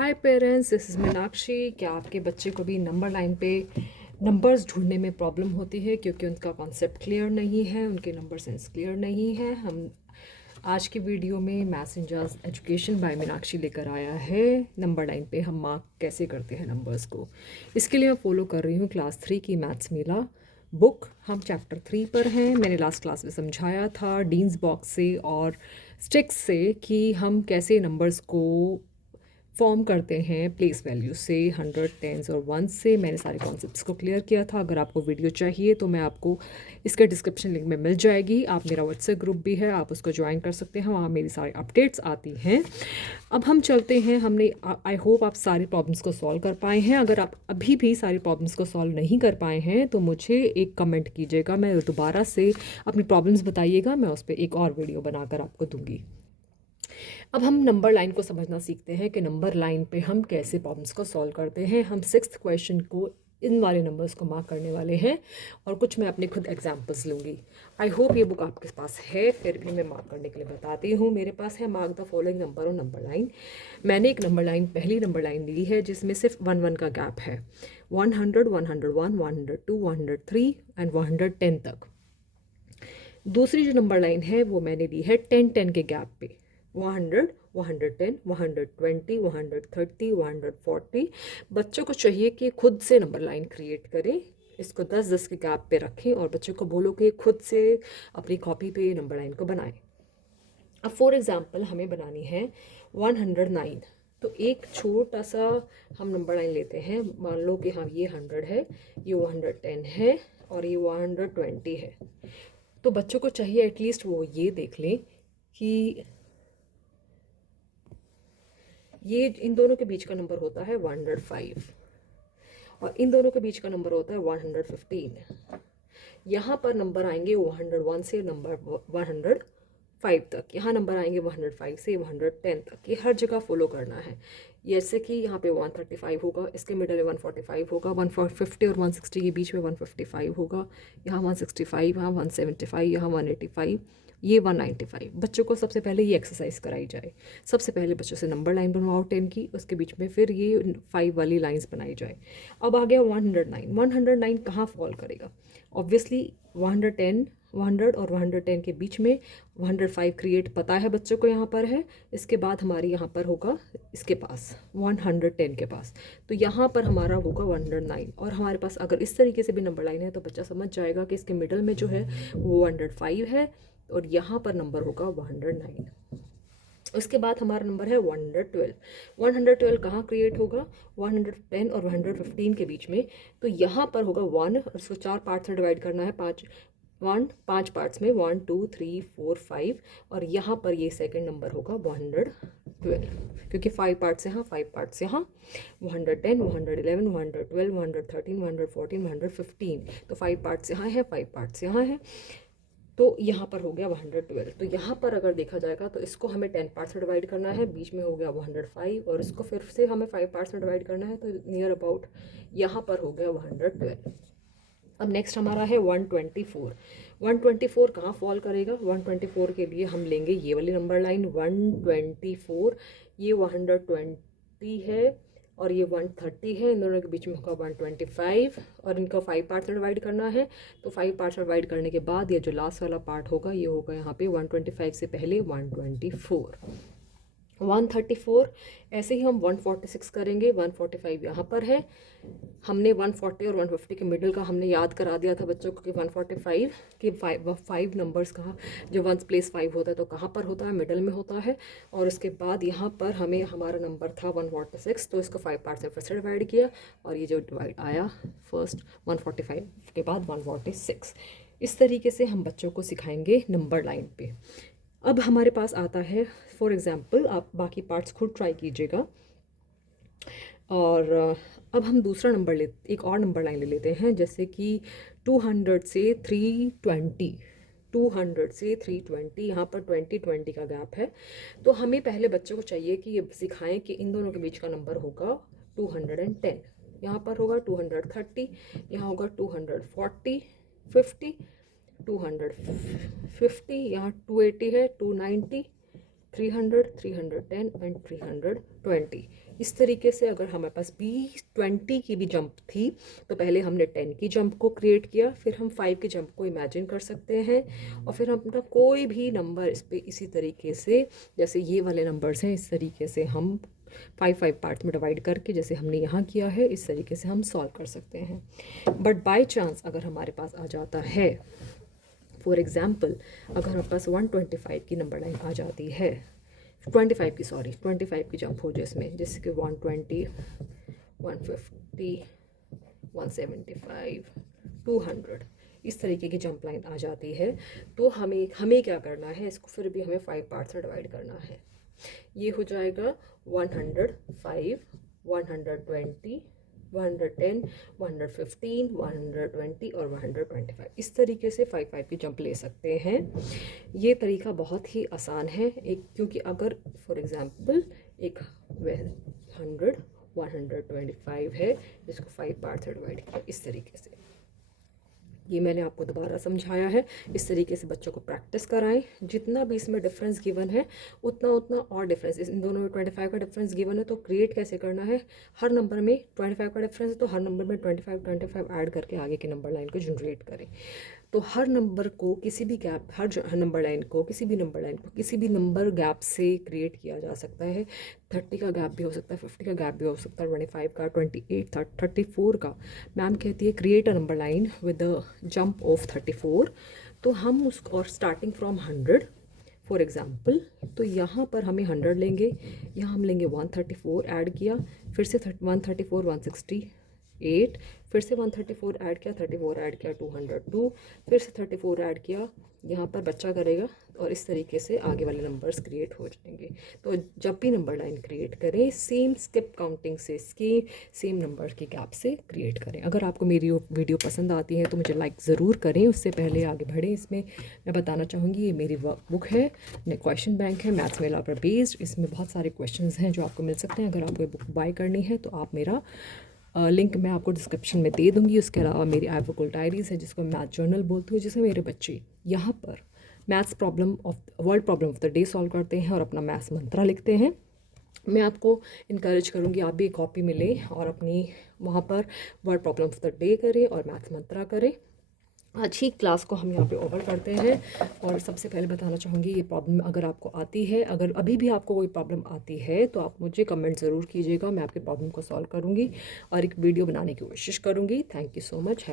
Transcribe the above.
Hi parents, this is Meenakshi. क्या आपके बच्चे को भी नंबर लाइन पे नंबर्स ढूंढने में प्रॉब्लम होती है क्योंकि उनका कॉन्सेप्ट क्लियर नहीं है, उनके नंबर सेंस क्लियर नहीं है? हम आज की वीडियो में maths in just education by Meenakshi लेकर आया है नंबर लाइन पे हम मार्क कैसे करते हैं नंबर्स को। इसके लिए मैं फॉलो कर रही हूँ क्लास 3 की मैथ्स मेला बुक। हम चैप्टर 3 पर हैं। मैंने लास्ट क्लास में समझाया था डीन्स बॉक्स से और स्टिक्स से कि हम कैसे नंबर्स को फॉर्म करते हैं प्लेस वैल्यू से, 100, टेंस और वंस से। मैंने सारे कॉन्सेप्ट्स को क्लियर किया था। अगर आपको वीडियो चाहिए तो मैं आपको इसके डिस्क्रिप्शन लिंक में मिल जाएगी। आप मेरा व्हाट्सएप ग्रुप भी है, आप उसको ज्वाइन कर सकते हैं, वहाँ मेरी सारी अपडेट्स आती हैं। अब हम चलते हैं। हमने आई होप आप सारी प्रॉब्लम्स को सॉल्व कर पाए हैं। अगर आप अभी भी सारी प्रॉब्लम्स को सॉल्व नहीं कर पाए हैं तो मुझे एक कमेंट कीजिएगा, मैं दोबारा से अपनी प्रॉब्लम्स बताइएगा, मैं उस पर एक और वीडियो बनाकर आपको दूंगी। अब हम नंबर लाइन को समझना सीखते हैं कि नंबर लाइन पे हम कैसे प्रॉब्लम्स को सॉल्व करते हैं। हम 6th क्वेश्चन को इन वाले नंबर्स को मार्क करने वाले हैं और कुछ मैं अपने खुद एग्जांपल्स लूँगी। आई होप ये बुक आपके पास है, फिर भी मैं मार्क करने के लिए बताती हूँ। मेरे पास है मार्क द फॉलोइंग नंबर और नंबर लाइन। मैंने एक नंबर लाइन, पहली नंबर लाइन ली है जिसमें सिर्फ 1 का गैप है। 100, 101, 102, 103 एंड 110 तक। दूसरी जो नंबर लाइन है वो मैंने ली है 10 के गैप पे। 100, 110, 120, 130, 140। बच्चों को चाहिए कि खुद से नंबर लाइन क्रिएट करें, इसको 10-10 के गैप पे रखें और बच्चों को बोलो कि खुद से अपनी कॉपी पे नंबर लाइन को बनाएं। अब फॉर एग्जांपल हमें बनानी है 109। तो एक छोटा सा हम नंबर लाइन लेते हैं। मान लो कि हाँ ये 100 है, ये 110 है और ये 120 है। तो बच्चों को चाहिए एटलीस्ट वो ये देख लें कि ये इन दोनों के बीच का नंबर होता है 105 और इन दोनों के बीच का नंबर होता है 115। यहाँ पर नंबर आएंगे 101 से नंबर 105 तक, यहाँ नंबर आएंगे 105 से 110 तक। ये हर जगह फॉलो करना है। जैसे कि यहाँ पे 135 होगा, इसके मिडल में 145 होगा, 150 और 160 के बीच में 155 होगा, यहाँ 165, यहाँ 175, यहाँ 185, ये 195। बच्चों को सबसे पहले ये एक्सरसाइज कराई जाए। सबसे पहले बच्चों से नंबर लाइन बनवाओ 10 की, उसके बीच में फिर ये 5 वाली लाइंस बनाई जाए। अब आ गया 109। 109 कहाँ फॉल करेगा? ऑब्वियसली 110, 100 और 110 के बीच में 105 क्रिएट पता है बच्चों को, यहाँ पर है। इसके बाद हमारे यहाँ पर होगा इसके पास 110 के पास, तो यहाँ पर हमारा होगा 109। और हमारे पास अगर इस तरीके से भी नंबर लाइन है तो बच्चा समझ जाएगा कि इसके मिडल में जो है वो 105 है और यहाँ पर नंबर होगा 109। उसके बाद हमारा नंबर है 112। 112 कहाँ क्रिएट होगा? 110 और 115 के बीच में। तो यहाँ पर होगा 1 और इसको 4 पार्ट्स में डिवाइड करना है। 5 पार्ट्स में 1 2 3 4 5 और यहाँ पर ये सेकंड नंबर होगा 112 क्योंकि 5 पार्ट्स यहाँ, 5 पार्ट्स यहाँ। 110, 111, 112, 113, 114, 115। तो 5 पार्ट्स यहाँ है, 5 पार्ट्स यहाँ है, तो यहाँ पर हो गया 112। तो यहाँ पर अगर देखा जाएगा तो इसको हमें 10 पार्ट्स में डिवाइड करना है, बीच में हो गया 105 और इसको फिर से हमें 5 पार्ट्स में डिवाइड करना है, तो नियर अबाउट यहाँ पर हो गया 112। अब नेक्स्ट हमारा है 124। 124 कहाँ फॉल करेगा? 124 के लिए हम लेंगे ये वाली नंबर लाइन 124। ये 120 है और ये 130 है, इन दोनों के बीच में होगा 125 और इनको 5 पार्ट्स में डिवाइड करना है। तो 5 पार्ट्स में डिवाइड करने के बाद ये जो लास्ट वाला पार्ट होगा ये होगा यहाँ पे 125 से पहले 124। 134 ऐसे ही हम 146 करेंगे। 145 यहाँ पर है। हमने 140 और 150 के मिडिल का हमने याद करा दिया था बच्चों को कि 145 के 5 नंबर्स कहाँ, जब 1 प्लेस 5 होता है तो कहाँ पर होता है? मिडिल में होता है। और उसके बाद यहाँ पर हमें हमारा नंबर था 146, तो इसको 5 पार्ट्स में फिर से डिवाइड किया और ये जो डिवाइड आया फर्स्ट 145 के बाद 146। इस तरीके से हम बच्चों को सिखाएंगे नंबर लाइन पे। अब हमारे पास आता है फॉर एग्ज़ाम्पल, आप बाकी पार्ट्स खुद ट्राई कीजिएगा। और अब हम दूसरा नंबर एक और नंबर लाइन ले लेते हैं, जैसे कि 200 से 320। 200 से 320, यहाँ पर 20 का गैप है। तो हमें पहले बच्चों को चाहिए कि ये सिखाएं कि इन दोनों के बीच का नंबर होगा 210। यहाँ पर होगा 230, यहाँ होगा 240, 50, 250, यहाँ 280 है, 290, 300, 310 एंड 320। इस तरीके से अगर हमारे पास 20 की भी जंप थी तो पहले हमने 10 की जंप को क्रिएट किया, फिर हम 5 की जंप को इमेजिन कर सकते हैं, और फिर हम अपना कोई भी नंबर इस पर इसी तरीके से, जैसे ये वाले नंबर्स हैं, इस तरीके से हम 5 पार्ट्स में डिवाइड करके जैसे हमने यहाँ किया है, इस तरीके से हम सॉल्व कर सकते हैं। बट बाय चांस अगर हमारे पास आ जाता है, फॉर एग्ज़ाम्पल अगर हमारे पास 125 की नंबर लाइन आ जाती है, 25 की, सॉरी 25 की जंप हो जाए इसमें, जैसे कि 120, 150, 175, 200, इस तरीके की जंप लाइन आ जाती है, तो हमें क्या करना है, इसको फिर भी हमें 5 पार्ट्स में डिवाइड करना है। ये हो जाएगा 105, 120, 110, 115, 120 और 125। इस तरीके से 5 की जंप ले सकते हैं। ये तरीका बहुत ही आसान है, एक क्योंकि अगर फॉर एग्ज़ाम्पल एक 100, 125 है, इसको 5 पार्ट से डिवाइड किया इस तरीके से। ये मैंने आपको दोबारा समझाया है। इस तरीके से बच्चों को प्रैक्टिस कराएं। जितना भी इसमें डिफरेंस गिवन है उतना और डिफरेंस, इन दोनों में 25 का डिफरेंस गिवन है, तो क्रिएट कैसे करना है, हर नंबर में 25 का डिफरेंस है तो हर नंबर में 25 ऐड करके आगे के नंबर लाइन को जनरेट करें। तो हर नंबर को किसी भी गैप, हर नंबर लाइन को किसी भी नंबर गैप से क्रिएट किया जा सकता है। 30 का गैप भी हो सकता है, 50 का गैप भी हो सकता है, 25 का, 28, 34 का। मैम कहती है create a number line with the jump of 34। तो हम उसको, और स्टार्टिंग फ्रॉम 100 फॉर एग्ज़ाम्पल, तो यहाँ पर हमें 100 लेंगे, यहाँ हम लेंगे 134 ऐड किया, फिर से 134, 168, फिर से 134 ऐड किया, 34 ऐड किया, 202, फिर से 34 ऐड किया, यहाँ पर बच्चा करेगा, और इस तरीके से आगे वाले नंबर्स क्रिएट हो जाएंगे। तो जब भी नंबर लाइन क्रिएट करें, सेम स्किप काउंटिंग से, सेम नंबर के गैप से क्रिएट करें। अगर आपको मेरी वीडियो पसंद आती है तो मुझे लाइक ज़रूर करें। उससे पहले आगे बढ़ें, इसमें मैं बताना चाहूँगी ये मेरी बुक है, क्वेश्चन बैंक है, मैथ्स में लापर बेस्ड। इसमें बहुत सारे क्वेश्चन हैं जो आपको मिल सकते हैं। अगर आपको ये बुक बाय करनी है तो आप मेरा लिंक मैं आपको डिस्क्रिप्शन में दे दूँगी। उसके अलावा मेरी आइवोकुल डायरीज़ है, जिसको मैथ जर्नल बोलती हूँ, जिसमें मेरे बच्चे यहाँ पर maths problem of world problem of the day solve करते हैं और अपना मैथ्स मंत्रा लिखते हैं। मैं आपको इनकरेज करूँगी आप भी एक कॉपी में लें और अपनी वहाँ पर world problem of the day करें और मैथ्स मंत्रा करें। आज ही क्लास को हम यहाँ पे ओवर करते हैं। और सबसे पहले बताना चाहूँगी, ये प्रॉब्लम अगर आपको आती है, अगर अभी भी आपको कोई प्रॉब्लम आती है तो आप मुझे कमेंट ज़रूर कीजिएगा। मैं आपकी प्रॉब्लम को सॉल्व करूँगी और एक वीडियो बनाने की कोशिश करूँगी। Thank you so much.